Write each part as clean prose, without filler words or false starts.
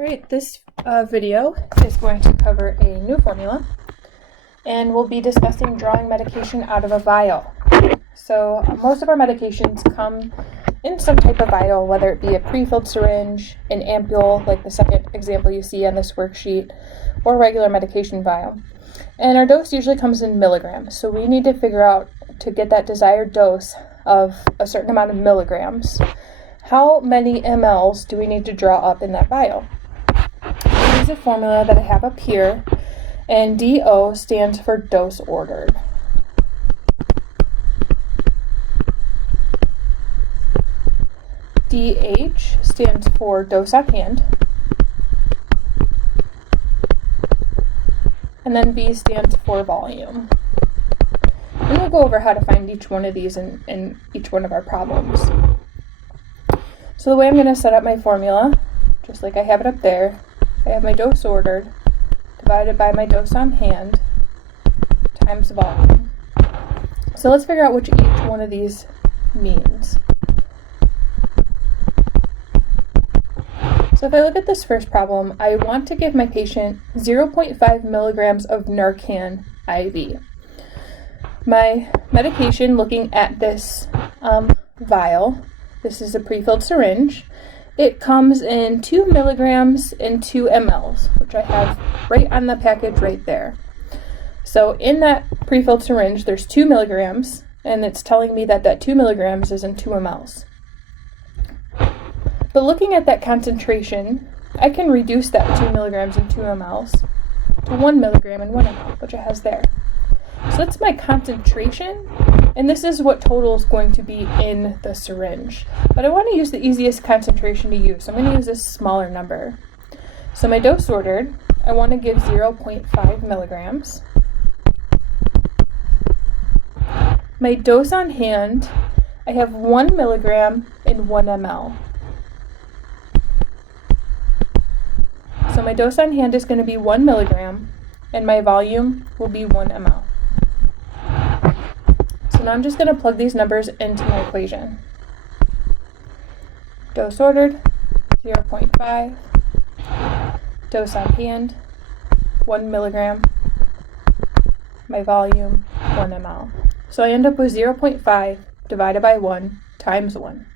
Alright, this video is going to cover a new formula, and we'll be discussing drawing medication out of a vial. So most of our medications come in some type of vial, whether it be a pre-filled syringe, an ampule, like the second example you see on this worksheet, or a regular medication vial. And our dose usually comes in milligrams, so we need to figure out, to get that desired dose of a certain amount of milligrams, how many mLs do we need to draw up in that vial? Here's a formula that I have up here, and DO stands for dose ordered. DH stands for dose on hand, and then V stands for volume. And we'll go over how to find each one of these in each one of our problems. So the way I'm going to set up my formula, just like I have it up there, I have my dose ordered divided by my dose on hand times volume. So let's figure out what each one of these means. So if I look at this first problem, I want to give my patient 0.5 milligrams of Narcan IV. My medication, looking at this vial, this is a pre-filled syringe. It comes in 2 milligrams and 2 mLs, which I have right on the package right there. So in that pre-filled syringe, there's 2 milligrams, and it's telling me that that 2 milligrams is in 2 mLs. But looking at that concentration, I can reduce that 2 milligrams and 2 mLs to 1 milligram and 1 ml, which it has there. So that's my concentration, and this is what total is going to be in the syringe. But I want to use the easiest concentration to use, so I'm going to use this smaller number. So my dose ordered, I want to give 0.5 milligrams. My dose on hand, I have 1 milligram and 1 ml. So my dose on hand is going to be 1 milligram, and my volume will be 1 ml. So now I'm just going to plug these numbers into my equation. Dose ordered, 0.5. Dose on hand, 1 milligram. My volume, 1 ml. So I end up with 0.5 divided by 1 times 1.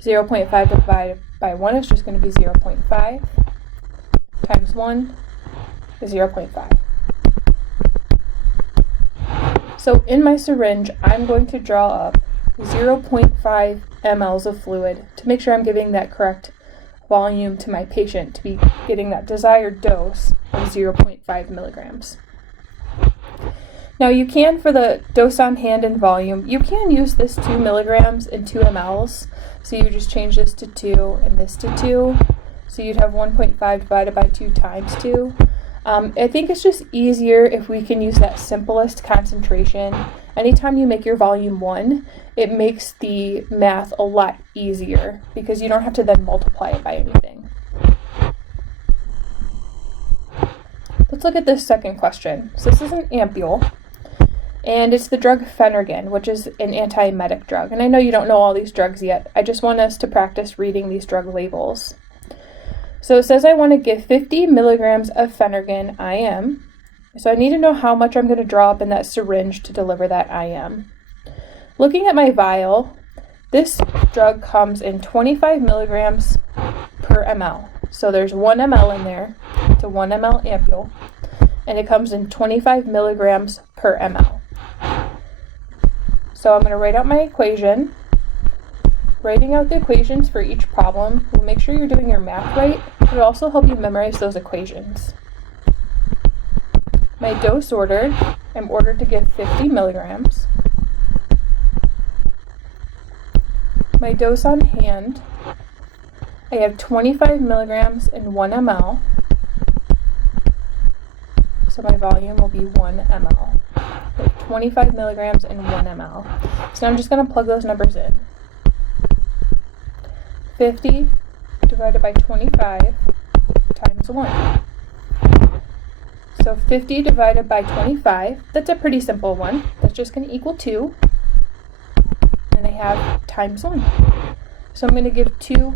0.5 divided by 1 is just going to be 0.5 times 1 is 0.5. So in my syringe, I'm going to draw up 0.5 mLs of fluid to make sure I'm giving that correct volume to my patient to be getting that desired dose of 0.5 milligrams. Now you can, for the dose on hand and volume, you can use this 2 milligrams and 2 mLs. So you just change this to 2 and this to 2. So you'd have 1.5 divided by 2 times 2. I think it's just easier if we can use that simplest concentration. Anytime you make your volume 1, it makes the math a lot easier because you don't have to then multiply it by anything. Let's look at this second question. So this is an ampule, and it's the drug Phenergan, which is an antiemetic drug. And I know you don't know all these drugs yet. I just want us to practice reading these drug labels. So it says I want to give 50 milligrams of Phenergan IM. So I need to know how much I'm going to draw up in that syringe to deliver that IM. Looking at my vial, this drug comes in 25 milligrams per ml. So there's 1 ml in there. It's a 1 ml ampule. And it comes in 25 milligrams per ml. So I'm going to write out my equation. Writing out the equations for each problem will make sure you're doing your math right. It will also help you memorize those equations. My dose ordered, I'm ordered to give 50 milligrams. My dose on hand, I have 25 milligrams and 1 ml. So my volume will be 1 ml. So 25 milligrams and 1 ml. So now I'm just going to plug those numbers in. 50 divided by 25 times 1. So 50 divided by 25, that's a pretty simple one. That's just going to equal 2. And I have times 1. So I'm going to give 2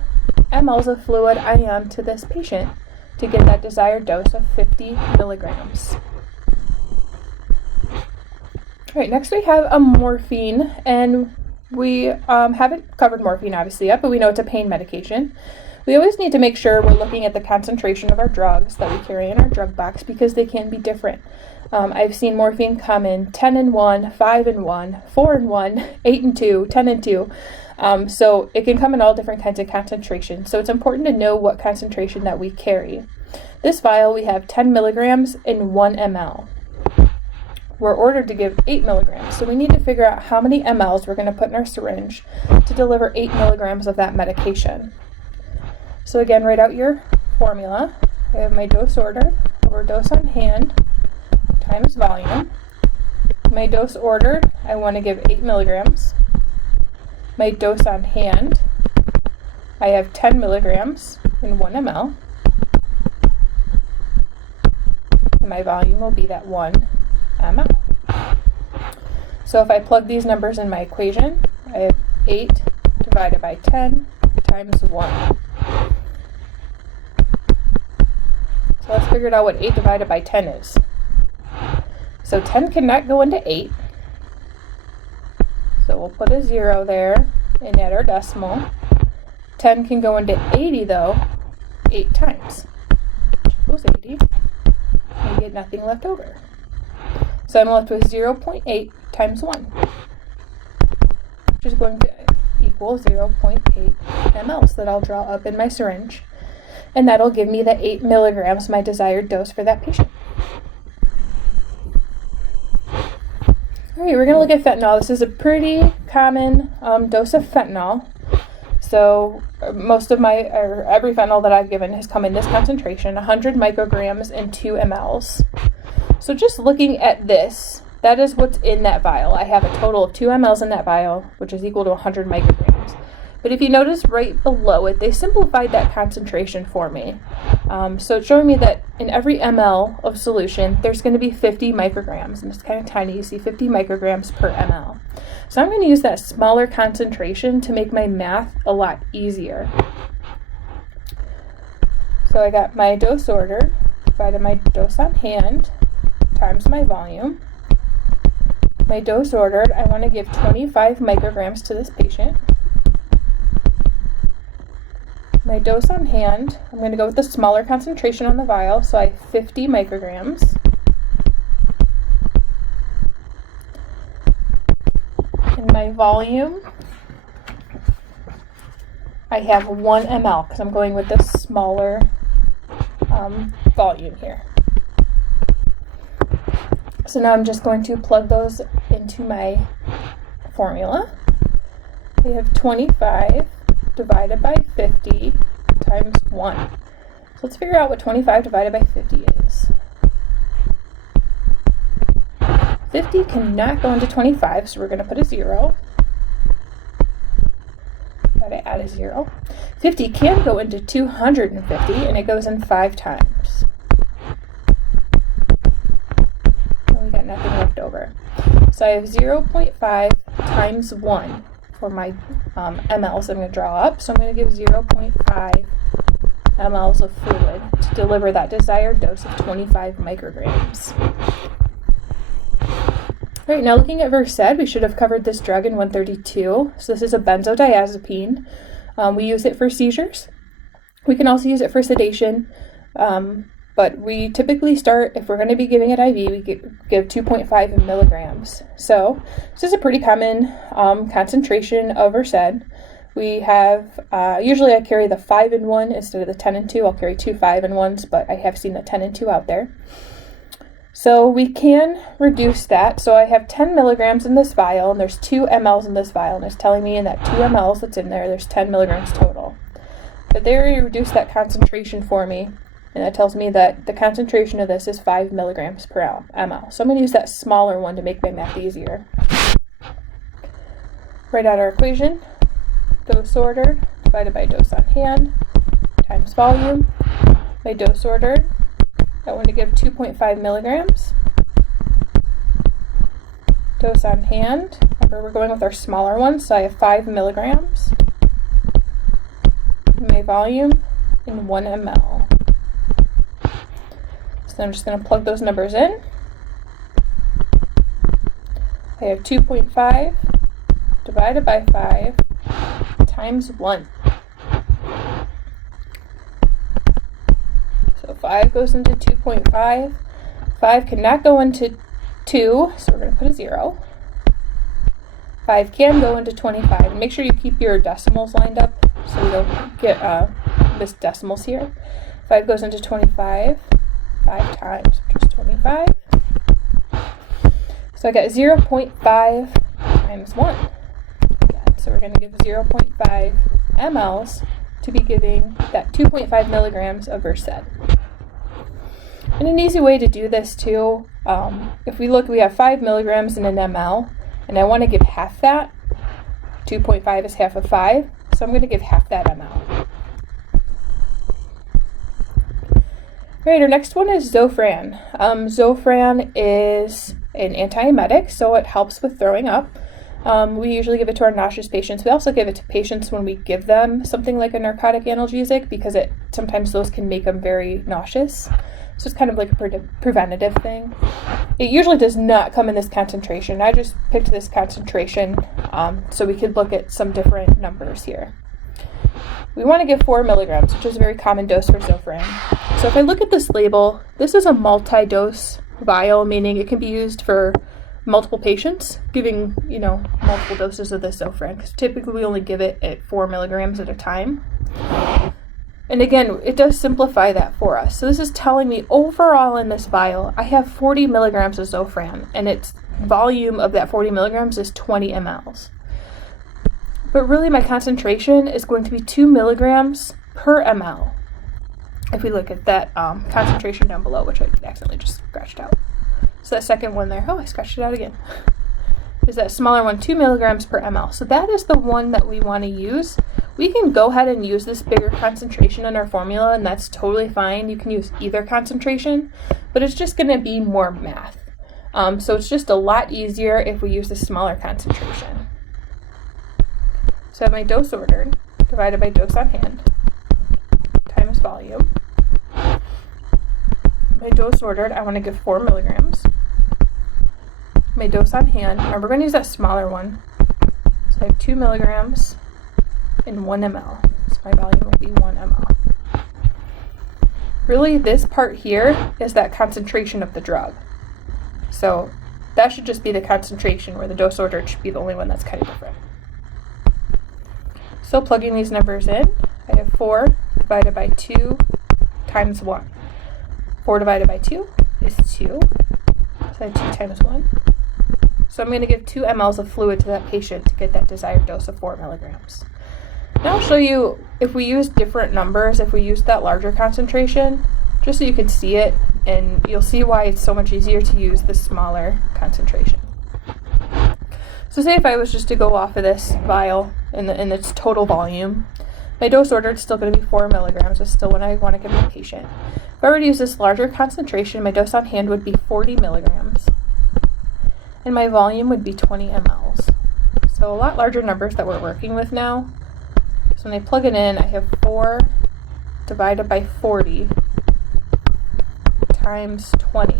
mLs of fluid I am to this patient to get that desired dose of 50 milligrams. All right, next we have a morphine, and we haven't covered morphine obviously yet, but we know it's a pain medication. We always need to make sure we're looking at the concentration of our drugs that we carry in our drug box because they can be different. I've seen morphine come in 10 in 1, 5 in 1, 4 in 1, 8 in 2, 10 in 2. So it can come in all different kinds of concentrations. So it's important to know what concentration that we carry. This vial we have 10 milligrams in 1 ml. We're ordered to give 8 milligrams, so we need to figure out how many mLs we're going to put in our syringe to deliver 8 milligrams of that medication. So again, write out your formula. I have my dose ordered over dose on hand times volume. My dose ordered, I want to give 8 milligrams. My dose on hand, I have 10 milligrams in 1 ml. And my volume will be that 1 ml. So if I plug these numbers in my equation, I have 8 divided by 10 times 1. So let's figure out what 8 divided by 10 is. So 10 cannot go into 8. So we'll put a 0 there and add our decimal. 10 can go into 80 though, 8 times. Which equals 80. And we get nothing left over. So I'm left with 0.8 times 1, which is going to equal 0.8 mLs that I'll draw up in my syringe. And that'll give me the 8 milligrams, my desired dose for that patient. All right, we're going to look at fentanyl. This is a pretty common dose of fentanyl. So most of every fentanyl that I've given has come in this concentration, 100 micrograms and 2 mLs. So just looking at this, that is what's in that vial. I have a total of 2 mLs in that vial, which is equal to 100 micrograms. But if you notice right below it, they simplified that concentration for me. So it's showing me that in every ml of solution, there's going to be 50 micrograms. And it's kind of tiny. You see 50 micrograms per ml. So I'm going to use that smaller concentration to make my math a lot easier. So I got my dose ordered divided my dose on hand times my volume. My dose ordered, I want to give 25 micrograms to this patient. My dose on hand, I'm going to go with the smaller concentration on the vial, so I have 50 micrograms. And my volume, I have 1 ml because I'm going with the smaller volume here. So now I'm just going to plug those into my formula. We have 25 divided by 50 times 1. So let's figure out what 25 divided by 50 is. 50 cannot go into 25, so we're going to put a 0. Gotta add a 0. 50 can go into 250, and it goes in 5 times. And we got nothing left over. So I have 0.5 times 1 for my mLs I'm going to draw up. So I'm going to give 0.5 mLs of fluid to deliver that desired dose of 25 micrograms. All right, now looking at Versed, we should have covered this drug in 132. So this is a benzodiazepine. We use it for seizures. We can also use it for sedation, but we typically start, if we're going to be giving it IV, we give 2.5 milligrams. So this is a pretty common concentration of Versed. We have, usually I carry the 5 in 1 instead of the 10 in 2. I'll carry 2 5 in 1s, but I have seen the 10 in 2 out there. So we can reduce that. So I have 10 milligrams in this vial, and there's 2 mLs in this vial, and it's telling me in that 2 mLs that's in there, there's 10 milligrams total. But they already reduced that concentration for me, and that tells me that the concentration of this is 5 milligrams per ml. So I'm going to use that smaller one to make my math easier. Write out our equation. Dose ordered divided by dose on hand times volume. My dose ordered, I want to give 2.5 milligrams. Dose on hand, remember we're going with our smaller one, so I have 5 milligrams. My my volume in 1 ml. So I'm just going to plug those numbers in. I have 2.5 divided by 5 times 1. So 5 goes into 2.5. 5 cannot go into 2, so we're going to put a 0. 5 can go into 25. And make sure you keep your decimals lined up so you don't get missed decimals here. 5 goes into 25 5 times, which is 25. So I got 0.5 times 1. Again, so we're going to give 0.5 mLs to be giving that 2.5 milligrams of Versed. And an easy way to do this too, if we look, we have 5 milligrams in an ml, and I want to give half that. 2.5 is half of 5, so I'm going to give half that ml. Alright, our next one is Zofran. Zofran is an antiemetic, so it helps with throwing up. We usually give it to our nauseous patients. We also give it to patients when we give them something like a narcotic analgesic, because sometimes those can make them very nauseous. So it's kind of like a preventative thing. It usually does not come in this concentration. I just picked this concentration so we could look at some different numbers here. We want to give 4 milligrams, which is a very common dose for Zofran. So if I look at this label, this is a multi-dose vial, meaning it can be used for multiple patients, giving, multiple doses of this Zofran, because typically we only give it at 4 milligrams at a time. And again, it does simplify that for us. So this is telling me overall in this vial, I have 40 milligrams of Zofran, and its volume of that 40 milligrams is 20 mLs. But really my concentration is going to be 2 milligrams per ml. If we look at that concentration down below, which I accidentally just scratched out. So that second one there, I scratched it out again, is that smaller one, 2 milligrams per ml. So that is the one that we want to use. We can go ahead and use this bigger concentration in our formula, and that's totally fine. You can use either concentration, but it's just going to be more math. So it's just a lot easier if we use the smaller concentration. So I have my dose ordered, divided by dose on hand, times volume. My dose ordered, I want to give 4 milligrams. My dose on hand, and we're going to use that smaller one. So I have 2 milligrams in 1 ml. So my volume will be 1 ml. Really, this part here is that concentration of the drug. So that should just be the concentration, where the dose ordered should be the only one that's kind of different. So plugging these numbers in, I have 4 divided by 2 times 1. 4 divided by 2 is 2. So I have 2 times 1. So I'm going to give 2 mLs of fluid to that patient to get that desired dose of 4 milligrams. Now I'll show you if we use different numbers, if we use that larger concentration, just so you can see it, and you'll see why it's so much easier to use the smaller concentration. So say if I was just to go off of this vial in its total volume, my dose ordered is still going to be 4 milligrams. It's still what I want to give my patient. If I were to use this larger concentration, my dose on hand would be 40 milligrams. And my volume would be 20 mLs. So a lot larger numbers that we're working with now. So when I plug it in, I have 4 divided by 40 times 20.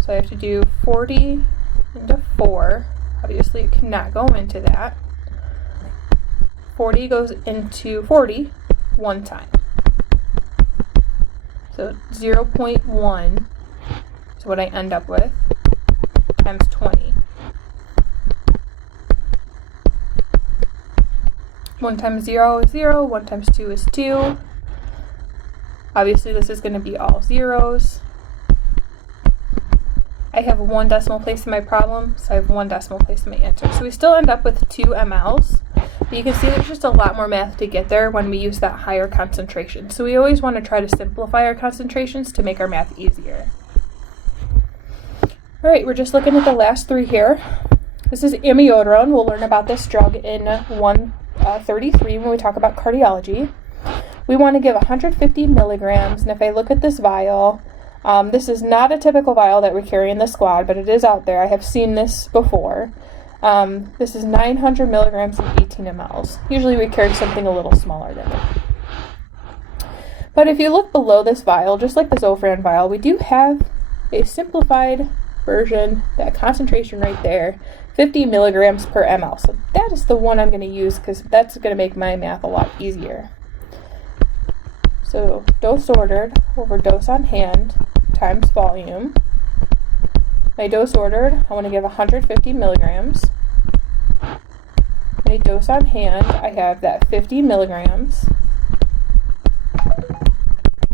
So I have to do 40 into 4. Obviously it cannot go into that. 40 goes into 40 one time. So 0.1 is what I end up with, times 20. 1 times 0 is 0, 1 times 2 is 2. Obviously this is going to be all zeros. I have 1 decimal place in my problem, so I have 1 decimal place in my answer. So we still end up with 2 mLs, but you can see there's just a lot more math to get there when we use that higher concentration. So we always want to try to simplify our concentrations to make our math easier. Alright, we're just looking at the last 3 here. This is amiodarone. We'll learn about this drug in 133 when we talk about cardiology. We want to give 150 milligrams, and if I look at this vial, this is not a typical vial that we carry in the squad, but it is out there. I have seen this before. This is 900 milligrams and 18 mLs. Usually we carry something a little smaller than that. But if you look below this vial, just like the Zofran vial, we do have a simplified version, that concentration right there, 50 milligrams per ml. So that is the one I'm going to use because that's going to make my math a lot easier. So dose ordered over dose on hand times volume. My dose ordered, I want to give 150 milligrams. My dose on hand, I have that 50 milligrams.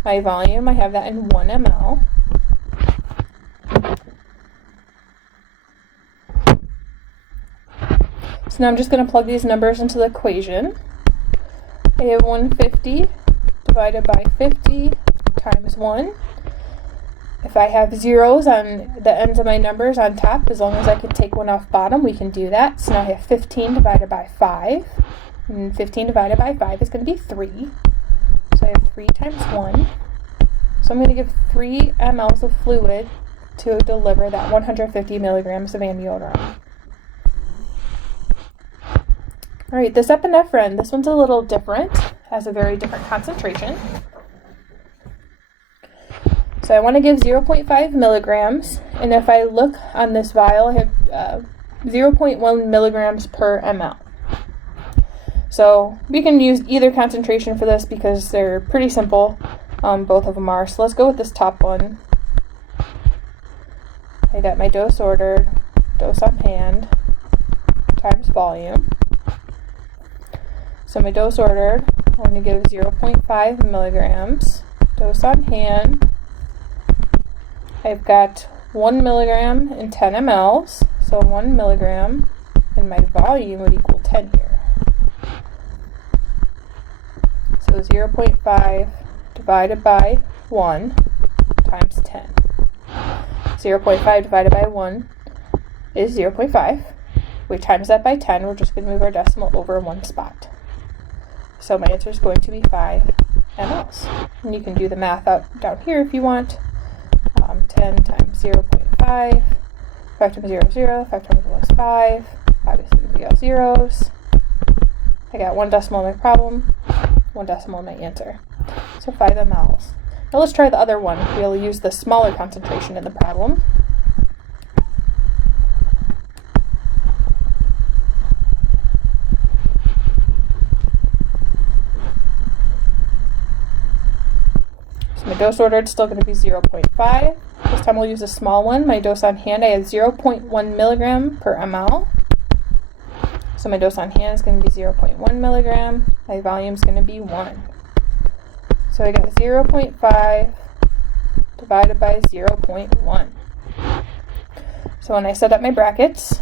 My volume, I have that in 1 ml. So now I'm just going to plug these numbers into the equation. I have 150 divided by 50 times 1. If I have zeros on the ends of my numbers on top, as long as I can take one off bottom, we can do that. So now I have 15 divided by 5. And 15 divided by 5 is going to be 3. So I have 3 times 1. So I'm going to give 3 mLs of fluid to deliver that 150 milligrams of amiodarone. Alright, this epinephrine, this one's a little different, has a very different concentration. So I want to give 0.5 milligrams, and if I look on this vial, I have 0.1 milligrams per ml. So we can use either concentration for this because they're pretty simple, both of them are. So let's go with this top one. I got my dose ordered, dose on hand, times volume. So my dose ordered, I'm going to give 0.5 milligrams. Dose on hand, I've got 1 milligram and 10 mLs. So 1 milligram, and my volume would equal 10 here. So 0.5 divided by 1 times 10. 0.5 divided by 1 is 0.5. We times that by 10, we're just going to move our decimal over one spot. So my answer is going to be 5 mLs. And you can do the math out down here if you want. 10 times 0.5, 5 times 0 is 0, 5 times 1 is 5, obviously going to be all zeros. I got one decimal in my problem, one decimal in my answer. So 5 mLs. Now let's try the other one. We'll use the smaller concentration in the problem. My dose ordered is still going to be 0.5. This time we'll use a small one. My dose on hand, I have 0.1 milligram per ml. So my dose on hand is going to be 0.1 milligram. My volume is going to be 1. So I got 0.5 divided by 0.1. So when I set up my brackets,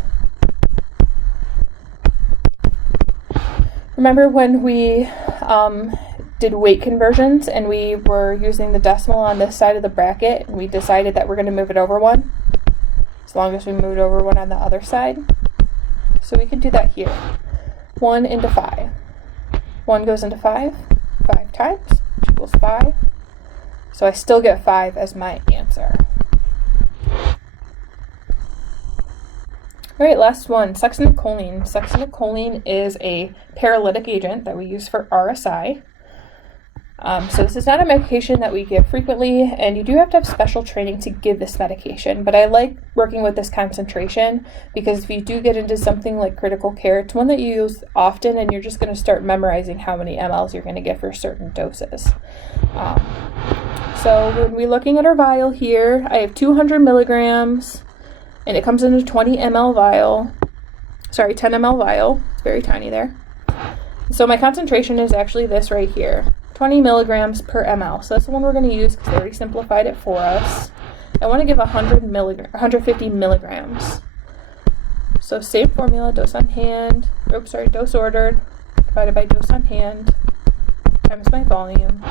remember when we did weight conversions and we were using the decimal on this side of the bracket and we decided that we're going to move it over one as long as we moved over one on the other side? So we can do that here. 1 into 5. 1 goes into 5 times, which equals 5. So I still get 5 as my answer. Alright, last one, succinylcholine. Succinylcholine is a paralytic agent that we use for RSI. So this is not a medication that we give frequently, and you do have to have special training to give this medication, but I like working with this concentration because if you do get into something like critical care, it's one that you use often and you're just going to start memorizing how many mLs you're going to get for certain doses. So when we're looking at our vial here, I have 200 milligrams, and it comes in a 20 ml vial, 10 ml vial, it's very tiny there. So my concentration is actually this right here. 20 milligrams per ml. So that's the one we're going to use because they already simplified it for us. I want to give 150 milligrams. So same formula, dose ordered divided by dose on hand times my volume.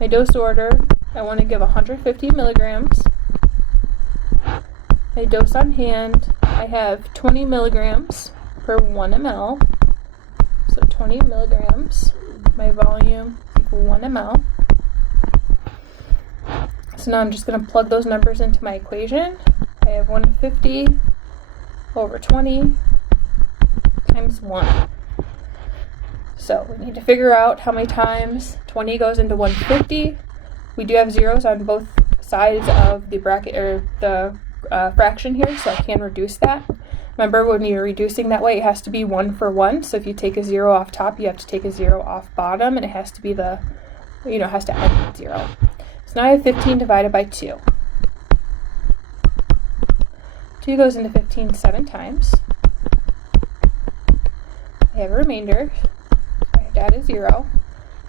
My dose ordered, I want to give 150 milligrams. My dose on hand, I have 20 milligrams per 1 ml. So 20 milligrams. My volume equal 1 ml. So now I'm just going to plug those numbers into my equation. I have 150 over 20 times 1. So we need to figure out how many times 20 goes into 150. We do have zeros on both sides of the bracket or the fraction here, so I can reduce that. Remember, when you're reducing that way, it has to be 1 for 1. So if you take a 0 off top, you have to take a 0 off bottom, and it has to be it has to end with 0. So now I have 15 divided by 2. 2 goes into 15 7 times. I have a remainder. I have to add a 0.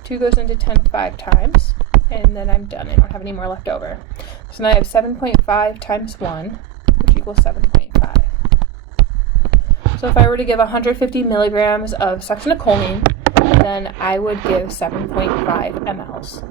2 goes into 10 5 times, and then I'm done. I don't have any more left over. So now I have 7.5 times 1, which equals 7.5. So if I were to give 150 milligrams of succinylcholine, then I would give 7.5 mLs.